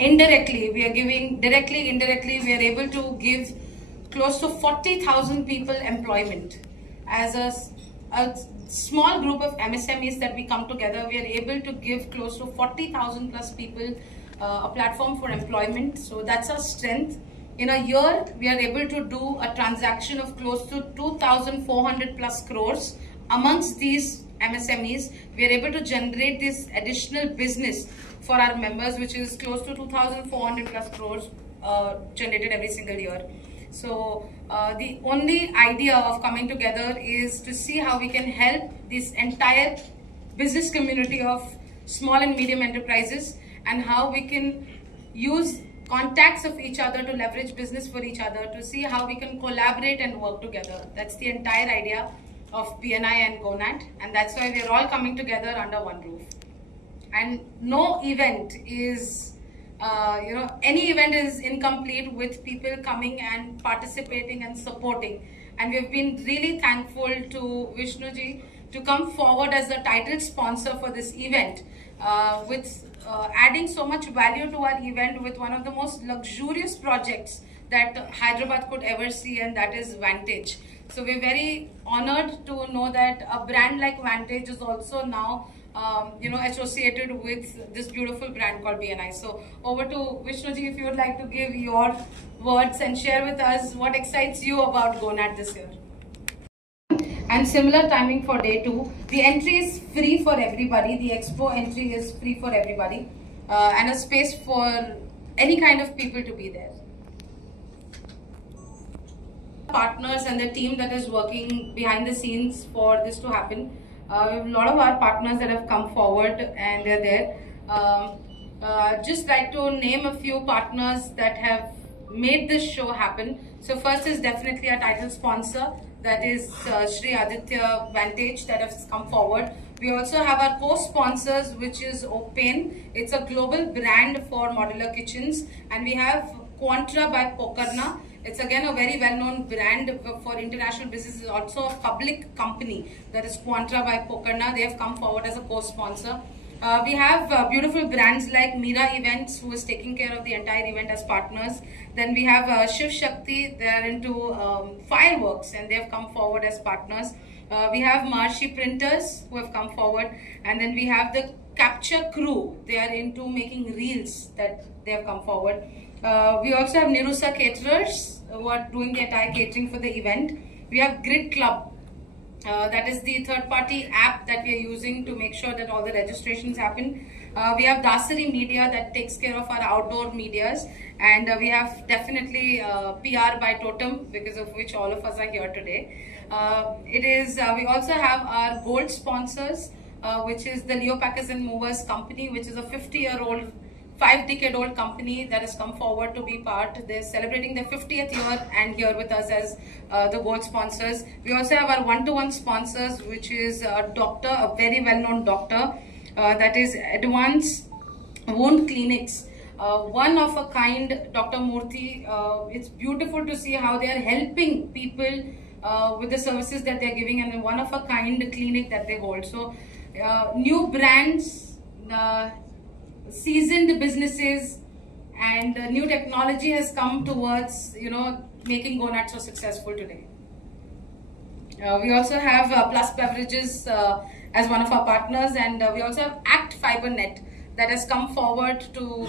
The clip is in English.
indirectly, we are giving directly, indirectly, we are able to give close to 40,000 people employment. As a small group of MSMEs that we come together, we are able to give close to 40,000 plus people a platform for employment. So that's our strength. In a year, we are able to do a transaction of close to 2,400 plus crores amongst these MSMEs. We are able to generate this additional business for our members, which is close to 2,400 plus crores generated every single year. So the only idea of coming together is to see how we can help this entire business community of small and medium enterprises, and how we can use contacts of each other to leverage business for each other, to see how we can collaborate and work together. That's the entire idea of BNI and GoNat, and that's why we're all coming together under one roof. And no event is, any event is incomplete with people coming and participating and supporting. And we've been really thankful to Vishnuji to come forward as the title sponsor for this event, with adding so much value to our event with one of the most luxurious projects that Hyderabad could ever see, and that is Vantage. So we're very honored to know that a brand like Vantage is also now associated with this beautiful brand called BNI. So over to Vishnuji, if you would like to give your words and share with us what excites you about GoNat this year. And similar timing for day 2. The entry is free for everybody. The expo entry is free for everybody, and a space for any kind of people to be there. Partners and the team that is working behind the scenes for this to happen. We have a lot of our partners that have come forward and they're there. Just like to name a few partners that have made this show happen. So first is definitely our title sponsor, that is Shri Aditya Vantage, that has come forward. We also have our co-sponsors, which is Open. It's a global brand for modular kitchens. And we have Quantra by Pokarna. It's again a very well-known brand for international business. It's also a public company, that is Quantra by Pokarna. They have come forward as a co-sponsor. We have beautiful brands like Mira Events, who is taking care of the entire event as partners. Then we have Shiv Shakti. They are into fireworks and they have come forward as partners. We have Marshi Printers, who have come forward. And then we have the Capture Crew. They are into making reels, that they have come forward. We also have Nirusa Caterers, who are doing the entire catering for the event. We have Grid Club. That is the third-party app that we are using to make sure that all the registrations happen. We have Dasari Media that takes care of our outdoor medias, and we have definitely PR by Totem, because of which all of us are here today. We also have our gold sponsors, which is the Leo Packers and Movers company, which is a 5-decade-old company that has come forward to be part. They're celebrating their 50th year and here with us as the gold sponsors. We also have our one-to-one sponsors, which is a doctor, a very well-known doctor, that is Advanced Wound Clinics. One of a kind, Dr. Murthy. It's beautiful to see how they are helping people with the services that they're giving, and one of a kind clinic that they hold. So new brands, seasoned businesses, and new technology has come towards making GoNat so successful today. We also have Plus Beverages as one of our partners, and we also have Act Fibernet that has come forward to